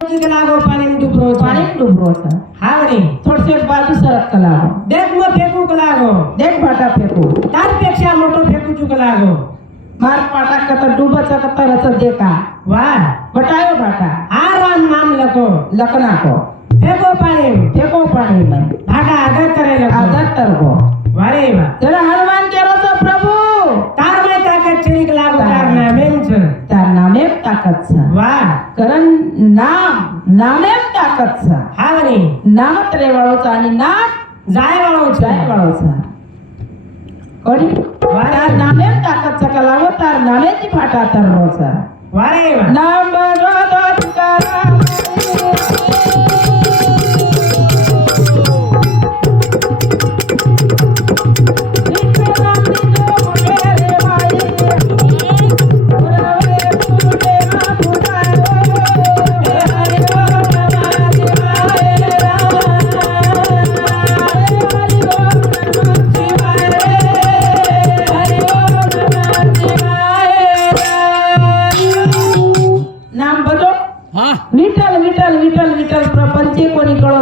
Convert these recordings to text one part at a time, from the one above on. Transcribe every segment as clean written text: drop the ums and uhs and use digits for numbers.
लागो पाणी डुबरोचा हा म्हणे थोडसे बाजू सरक लागो देख मग फेकू लागो देख भाटा फेकू त्यापेक्षा मोठो फेकू चुक लागो मार पाटा कता डुबाचा कता रचा देखा वाह बटायो भाटा हा राम नाम लको लकना को फेको पाणी में भाटा आदर करे लको आदर तरगो वारे वा तेरा हनुमान केरो तो प्रभु तार में ताकत चरिक लागो तार नामेम छ तार नामे ताकत छ वाह कारण नामे ताकत छ हा म्हणे नाम तरे वाळो छ आणि नाम जाय वाळो छ कोणी तार नामे ताकत छ कलावो तार नामे ती फाटा तररो छ वारे वा नाम बरो तो तुकाराम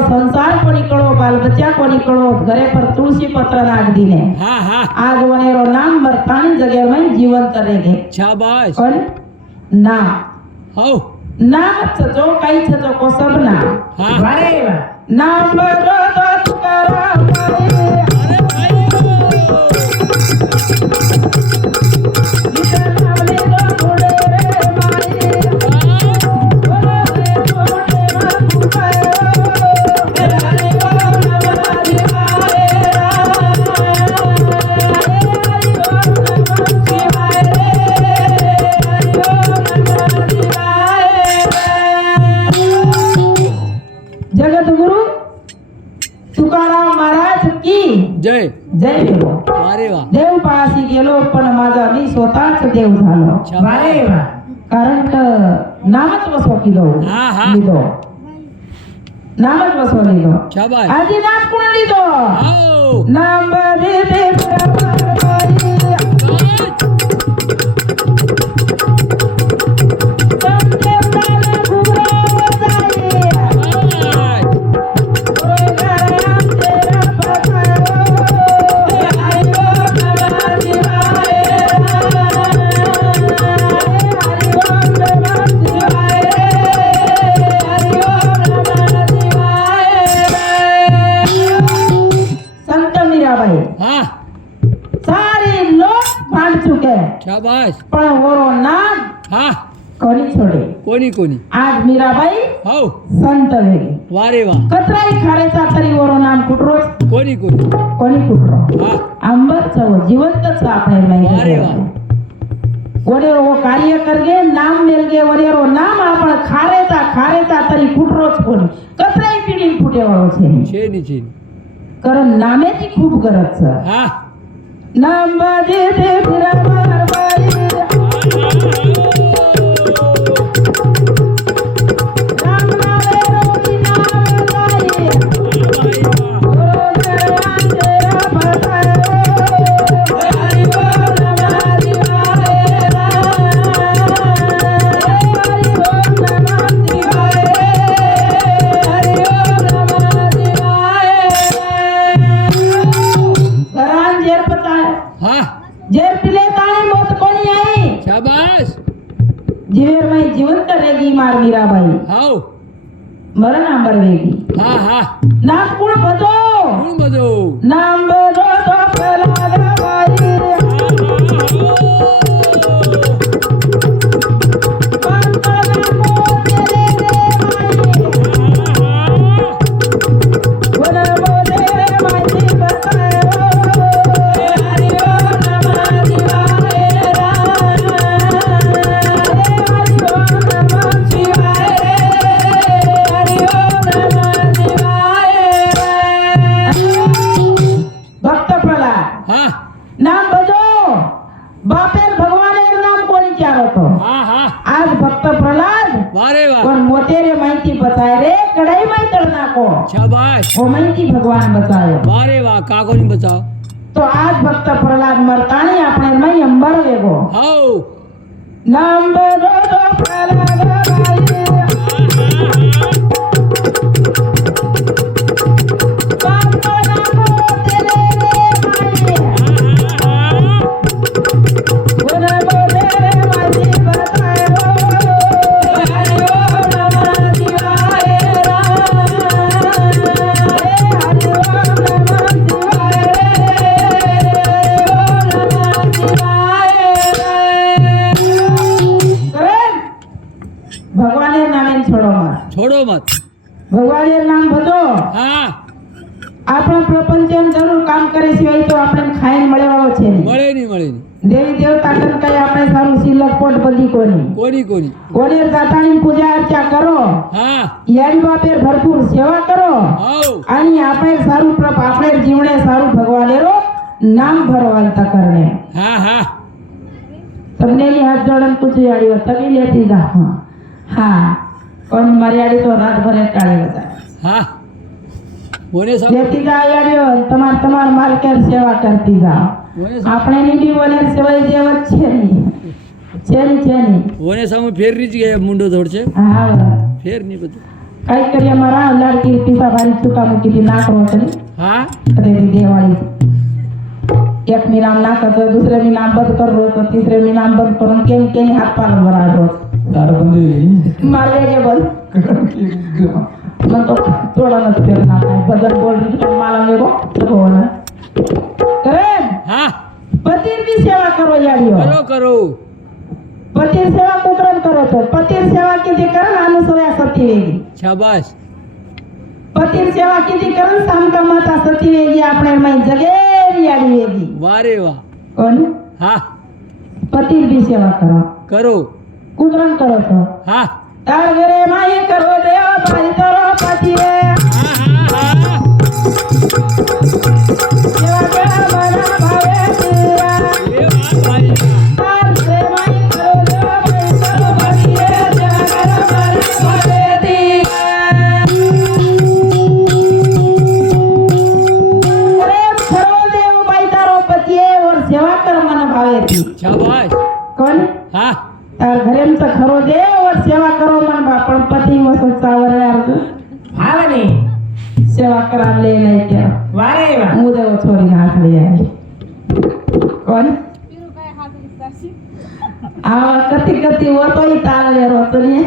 संसार कोणी कळो बाल बच्चा कोणी कळो घरे पर तुलसी पत्र नाग दिने आग वनेरो नाम मरतानी जगह में जीवंत रहेगे शाबाश कौन ना हो नाम छजो काही छजो को सब ना हाँ वारे वा नाम बरो तो तुकाराम अरे भाई नितर नाम ले तो घोड़े रे माई बोलो रे छोटे मा पुकारो तुकाराम महाराज की जय जय देव अरे वा देव पाशी गेलो पण माझा मी स्वतःच देव झालो वारे वा कारण नामच बसव किलो हा, हा. लिदो नामच बसव लिदो शाबाश आधी नाम कोण लिदो हो नाम बरे दे परमारी शाबाश पण वरो नाम हाँ कोणी छोडे कोणी आज मीराबाई हो संत वेगळी वारे वा कत्राई खारेचा तरी वरो नाम कुठरोच कोणी कुठरो हाँ आंबर चव जिवंतच आपले वारे वा वडेरो वो कार्य करगे नाम मेलगे वडेरो नाम आपण खारेचा तरी कुठरोच कोणी कत्राई पिढी फुटे वाळो छे निचिन कारण नामेची खूप गरज छ हाँ नाम बाजे दे फिरा मारवाई नाम नावे रोजी नाम लाई गुरु दरबार तेरा बताओ हरि बोल नमः शिवाय हरि बोल नमः शिवाय हरि बोल नमः शिवाय करांजेर पता हाँ जेर पिले ताणी मोत कोणी आई शाबाश जीवेर माई जिवंत रेगी मार मीराबाई हो मरण आंबर वेगी हाँ हाँ नाम कुण बजो कौन बजो नाम बजो तो फलागा बाई पांतला मोते रे माई वन मोते रे माई बताओ हरि ओम नमः शिवाय हरि ओम नमः शिवाय हरि ओम नमः शिवाय भक्त प्रल्हाद हाँ नाम बजो बापेर भगवानेर नाम कोणी चारतो हाँ हाँ आज भक्त प्रल्हाद वारे वा पण मोतेरे माहिती बताय रे कडाई माई तळना को शाबाश वो माहिती भगवान बतायो वारे वा का कोणी बचाव तो आज भक्त प्रल्हाद मरताणी આપણે મય અંબર વેગો हो નામ બરો તો પ્રલ્હાદ બાઈ मत छोड़ो मत भगवान नाम भजो हाँ આપણા પ્રપંચન જરૂર કામ કરે સિવાય તો આપણે ખાઈને મળે વાળો છે નહીં. મળે નહીં દેવી દેવતા કન કઈ આપણે સારું સિલક પોટ બધી કોની કોની કોને દાતાની પૂજા અર્ચા કરો हाँ યારી બાપે ભરપૂર સેવા કરો आओ आणि આપણે સારું આપણે જીવણે સારું ભગવાનેરો નામ ભરવાલતા કરને हाँ हाँ તમને ની હાથ જોડન પૂછી આડ્યો તમે લેતી જા હા કોણ મર્યાદી તો રાત ભરે કાઢી હતા हाँ मोने सब લેતી જા આડ્યો તમાર માલકેર સેવા કરતી જા मोने આપણે ની બી વનેર સેવા જેવ જ છે ની मोने सब फेर रीच गए मुंडो धोड़ से હા फेर नहीं बता કઈ કરી અમારા લાડકી પીસા ભારી છૂટા મૂકી દી નાક રોકડી हाँ अरे दिवाळी एक मी नाम नाक तर दुसरे मी नाम बंद कर रोज तिसरे मी नाम बंद करून केन हात पार बरा रोज मारले के बंद मग तो थोडा नसते ना बदल बोल रही तो मला मेको तो ना करे हाँ पति की सेवा करो यारियो करो करो पति सेवा कुकरम करो तो पति सेवा किती करण अनुसया सती वेगी शाबाश पति सेवा किती करण सामका माता सती वेगी આપણે માં જગેરી આડી વેगी वाह रे वाह કોણ हाँ पति की सेवा करो करो कुकरम करो तो हाँ तार घरे माई करो देव पाई तरो पति रे हाँ हाँ सेवा करा बना भावे तेरा ये बात भाई तार घरे माई करो देव पाई तरो पति रे सेवा करा बना भावे तेरा अरे करो देव पाई तरो पति रे और सेवा कर मन भावे ती शाबाश कोण हाँ तार घरे में तो खरो देव और सेवा करो मन बा पण पति वसत सावर यार भावने सेवा करा ले नहीं क्या वारे वा मुझे वो छोरी हाथ ले आई कौन कति कति वो तो ही ताल ले रोतनी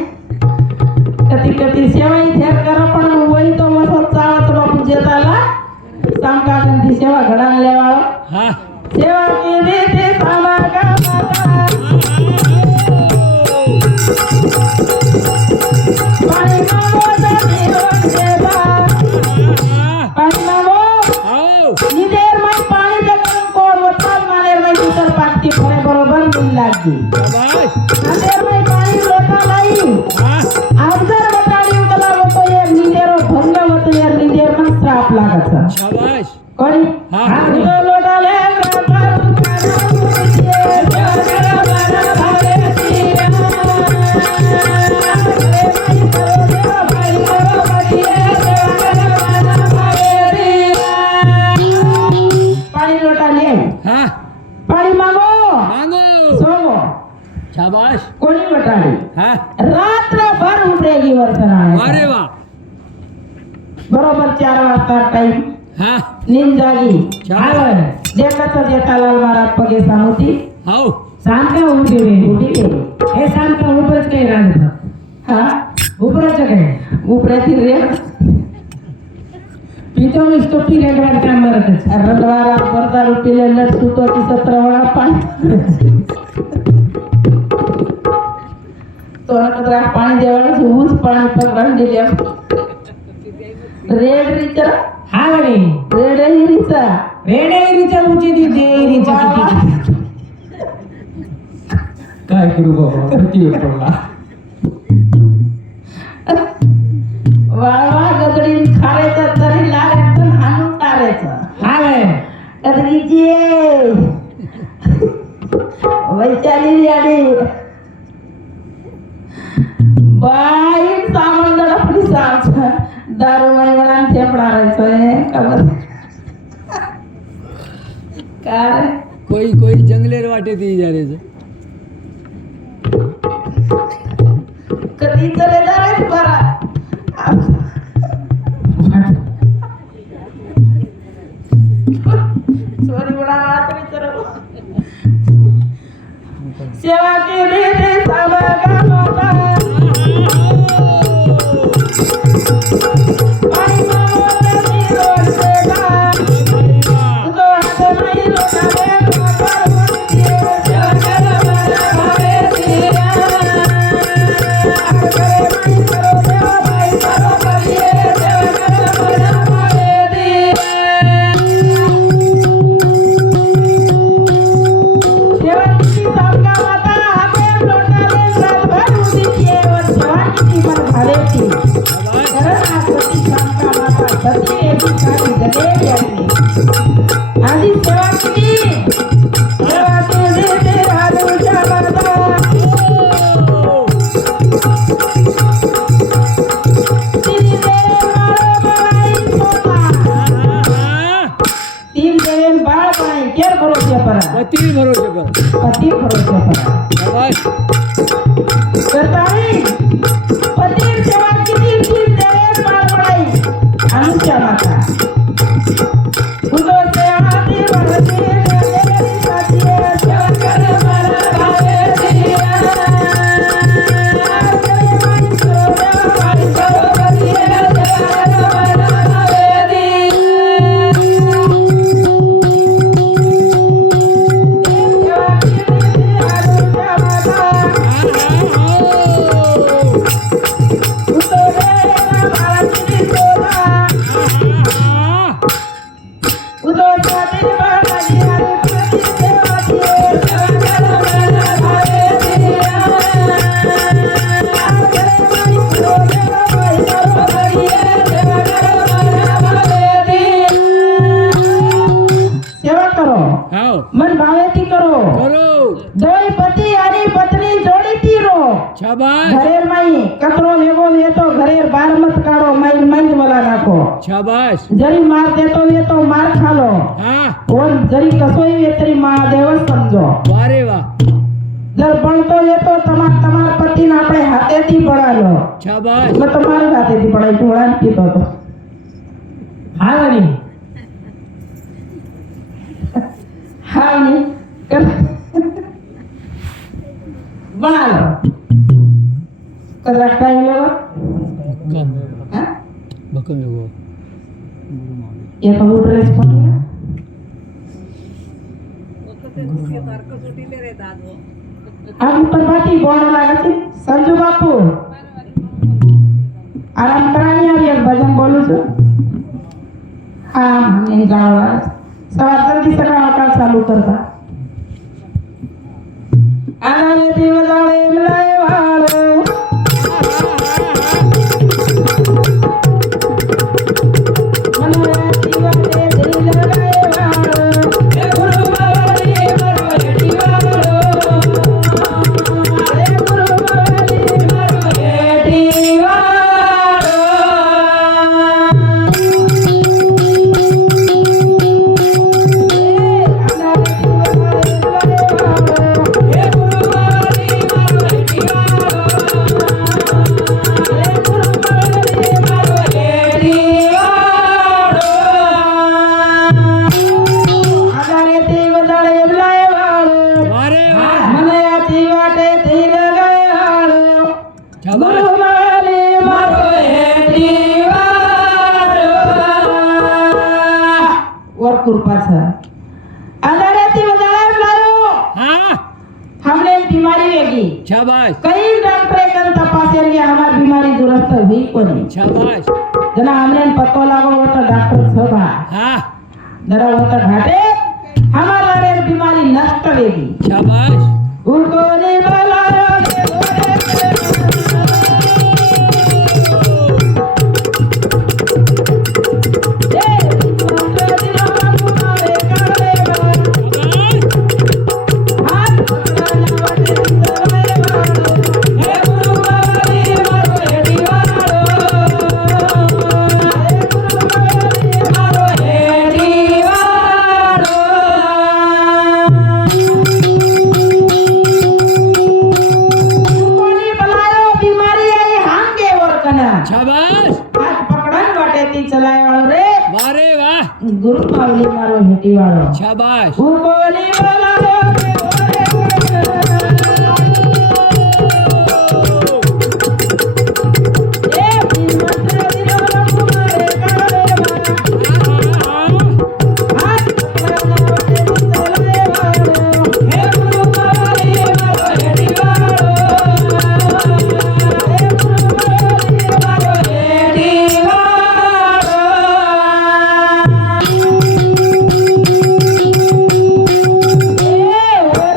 कति सेवा ही थेर करा पण वही तो वसत सावर तो बापू जेताला सांका गंदी सेवा घडा लेवाळो हाँ सेवा की रीति सामा का माता पाणी मागो जाती रोज सेवा पाणी मागो आओ निदेर में पाणी जगन कोण वताल मानेर में उतर पाटती फळे बरोबर मिल लागी शाबाश अंधेर में पाणी लोटा लाई हाँ अवजर वटाडी उतला होतो यार निदेरो भंग होतो यार निदेर में श्राप लागत शाबाश कोणी हाँ. हात लोटा ले प्रकार पाणी लोटा ले हाँ पाणी मागो मांगो सोगो शाबाश कोणी वटाडी हाँ रात्रभर उठेगी वर्षनाळे वाह रे वाह बरोबर 4 वाजता टाइम हाँ नींद जागी शाबाश आलं देखत जेठालाल महाराज पगे सामुती आओ शाम का उठी रे उठी गेली हे शाम का ऊपर कहीं राज था हा ऊपर जगह उपऱ्याची रेड पीतो में स्टोपी रेड वाले काम मरत है रंगवारा परदा रुपीले लट सुतोची 17 वडा पाणी तो कदरा पाणी देवाला ऊस पाणी पकडान दिले रेड रिचा हाँ वाले रेड ही रिचा रेडे रीचा ऊंची दी दे रीचा किती काय करू बाबा किती पडला वाळवा गदडीन खायचा तरी लागायचं हाणून टारायचं हाँ वाले कदरीची वैचाली याडी बाई सामान दडपली साच दारू महिना थेपडारायचं खबर काय कोई जंगलेर वाटे ती जा रे कधी चले जावे बरा सॉरी बडा रात विचार सेवा केली ते साबका माता पाणी मागवते ती रोज सेवा तो हात नाही लोटावे प्रकार होती सेवा करा मला भावे तिरा करे माई करो देव शाबाश कारण आज सती शांता माता सती एकी सारी जगेली असली आधी सेवा केली सेवा केली ते राजूच्या माता तीन देवेन बाळ बनाई केर भरोसे परा पती भरोसे पर पती भरोसे परा शाबाश करताई पती सेवा केली तीन देवेन बाळ बनाई अनुच्या माता उदो सेवा ती भरती देवेरी साथी सेवा कर मला भावे दिया करे माई सोडा माई सोबती सेवा कर मला भावे सेवा करो हाव मन भावेती करो करो दोई पती आणि पत्नी जोडी तीरो शाबाश घरेर माई कचरो वेगो येतो घरेर बार मत काढो मैल मैल मला नाखो शाबाश जरी मार देतो येतो मार खालो हा पण जरी कसोई ये तरी महादेवच समजो वारे वा जर बनतो येतो તમાર પતિને આપણે હાથેથી પડાલો शाबाश મેં તમારી હાથેથી પડાઈ ઢોળાને પીતો હતો हा म्हणे હા ની બનાલો કદાચ ટાઈમ લેવા હા बकन लोगो એ તો ડ્રેસ પણ આમ પર બાતી બોણ લાગે છે સંજુ બાપુ આરામ કરાની આવી એક ભજન બોલું છું હા મને ગાવા સવાર જલ્દી સકાળ ચાલુ કરતા આનાને દીવદાળે મલાય વાળો મને દીવાડે દિલ લગાય વાળો હે ગુરુ બાવળી મરો હેડી વાળો હે ગુરુ બાવળી મરો હેડી વાળો वारे वा शाबाश वर कृपाचा आधारे ती वजाळा हा हमने बीमारी वेगी शाबाश कई डॉक्टर कन तपासेल के हमार बीमारी दुरुस्त हुई कोनी शाबाश जना हमने पतो लागो वो तो डॉक्टर सभा हा जरा वो तो घाटे हमार लारे बीमारी नष्ट वेगी शाबाश उनको ने बोलायो के बोले ए मंत्र दिलो तुम्हारे काले हाथ पकड़ना वाटे सवाए वालो हे गुरु बावली मारो हेडी वालो हे गुरु बावली मारो हेडी वालो कोणी बलायो बीमारी आई हांगे वर कना शाबाश हाथ पकड़न वाटे ती चलाए वालो रे वारे वा गुरु बावली मारो हेडी वालो शाबाश कोणी बलायो के ओरे ए बिन मंत्र दिलो तुम्हारे काले हाथ पकड़ना वाटे ती चलाए वालो हे गुरु बावली मारो हेडी वालो हे गुरु बावली मारो हेडी वालो ए वर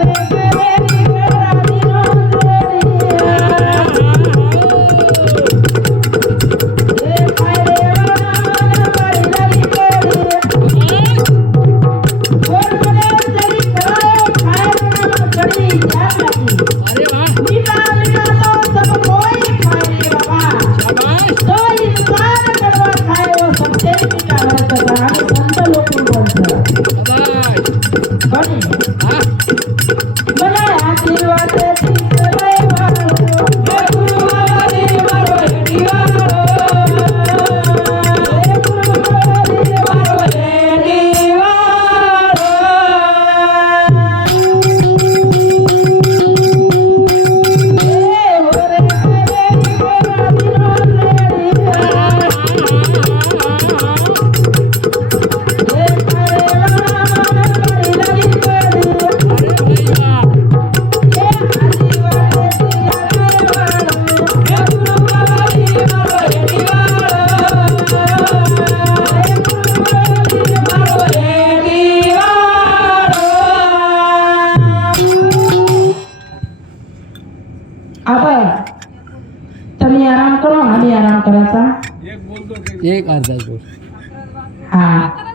एक अर्धा एक गोष्ट हा